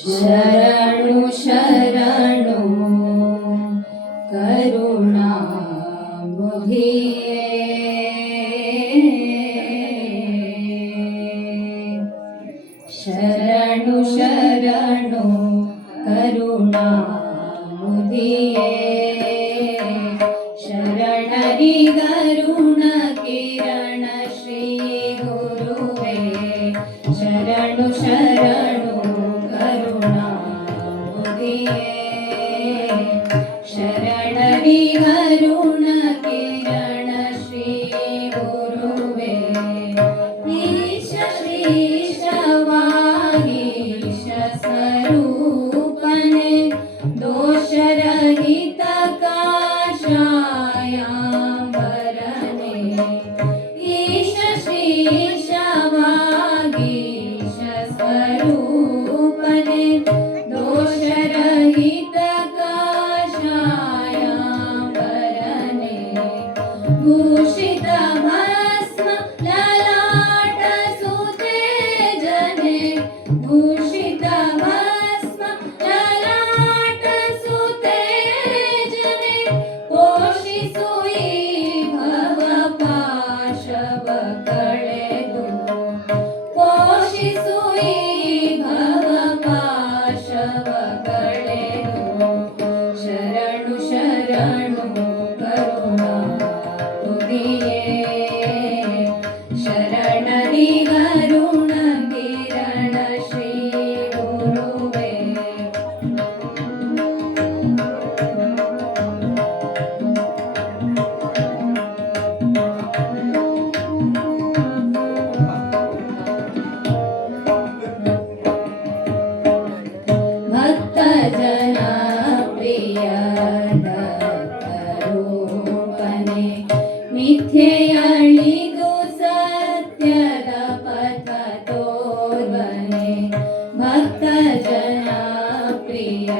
ಶರಣು ಶರಣು ಕರುಣಾ ಮುಧಿಯೇ ಶರಣು ಶರಣು ಕರುಣಾ ಮುಧಿಯೇ ಶರಣರಿಗರುಣ ಕಿರಣ ಶ್ರೀ ಗುರುವೇ ಶರಣು ಶರಣು ಕರುಣಾ ಮುಧಿಯೇ ಶರಣರಿಗರುಣ ಕಿರಣ ಶ್ರೀ ಗುರುವೇ ಈಶ ಶ್ರೀಶವಾಗೀಶ ಸ್ವರೂಪನೆ ದೋಷರಹಿತ ಕಾಷಾಯಾಂಬರನೆ ಈಶ ಶ್ರೀಶವಾಗೀಶ ಸ್ವರೂಪನೆ ದೋಷರಹಿತ ಕಾಷಾಯಾಂಬರನೆ ಭೂಷಿತ ಭಸ್ಮ ಲಲಾಟ ಸುತೇಜನೆ ಭೂಷಿತ ಭಸ್ಮ ಲಲಾಟ ಸುತೇಜನೆ ಪೋಷಿಸು ಈ ಭವ ಪಾಶವ ಕಳೆದು ಪೋಷಿಸು ಈ ಭವ ಪಾಶವ ಕಳೆದು ಶರಣು ಶರಣು ಕರುಣಾ ಮುಧಿಯೇ ಶರಣರಿಗರುಣ ಕಿರಣ ಶ್ರೀ ಗುರುವೇ ಭಕ್ತ ಜನ ಪ್ರಿಯ ರೂಪನೆ ಮಿಥ್ಯೆಯಳಿದು ಸತ್ಯದ ಪಥ ತೋರ್ವನೆ ಭಕ್ತ ಜನ ಪ್ರಿಯ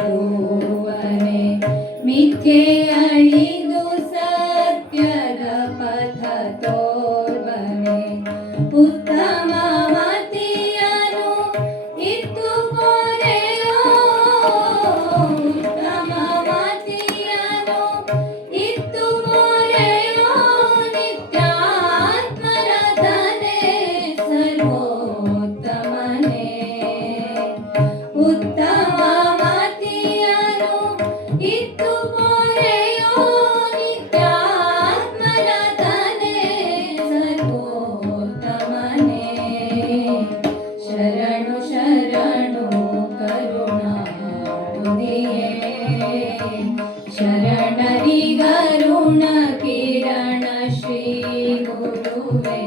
ರೂಪನೆ ಮಿಥ್ಯೆಯಳಿದು ಸತ್ಯದ ಪಥ ತೋರ್ವನೆ ಉತ್ತಮ ಮತಿಯನು ಇತ್ತು ಪೊರೆಯೋ ಉತ್ತಮ ಮತಿಯನು ಇತ್ತು ಪೊರೆಯೋ ನಿತ್ಯಾತ್ಮರತನೆ ಸರ್ವೋತ್ತಮನೇ ಉತ್ತಮ ಮತಿಯನು ಇತ್ತು ಪೊರೆಯೋ ನಿತ್ಯಾತ್ಮರತನೆ ಸರ್ವೋತ್ತಮನೇ ಶರಣು ಶರಣು ಕರುಣಾ ಮುಧಿಯೇ ಶರಣರಿಗರುಣ ಕಿರಣ ಶ್ರೀ ಗುರುವೇ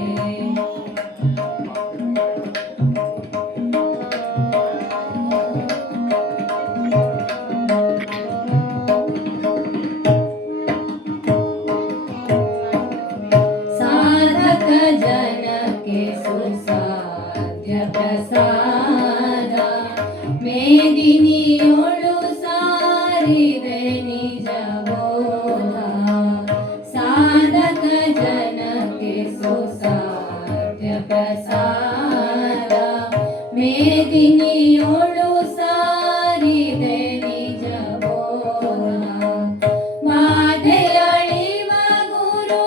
ಸಾಧಕ ಜನಕ್ಕೆ ಸುಸಾಧ್ಯ ಪ್ರಸಾದ ಮೇದಿನಿಯೊಳು ಸಾರಿದೆ ನಿಜ ಬೋಧ ಸಾಧಕ ಜನಕ್ಕೆ ಸುಸಾಧ್ಯ ಪ್ರಸಾದ ಮೇದಿನಿಯೊಳು ಸಾರಿದೆ ನಿಜ ಬೋಧ ಮಾಧೆಯಳಿವ ಗುರು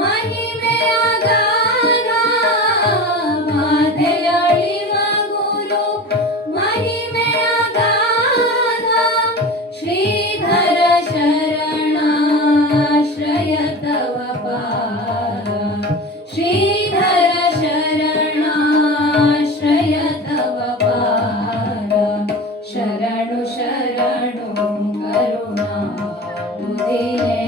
ಮಹಿಮೆಯ ಗಾನ ಮಾಧೆಯಳಿವ ಗುರು ಮಹಿಮೆಯ ಗಾನ ಶ್ರೀಧರ ಶರಣಾಶ್ರಯ ತವ ಪಾದ ಶ್ರೀಧರ ಶರಣಾಶ್ರಯ ತವ ಪಾದ ಶರಣು ಶರಣು ಕರುಣಾ ಮುಧಿಯೇ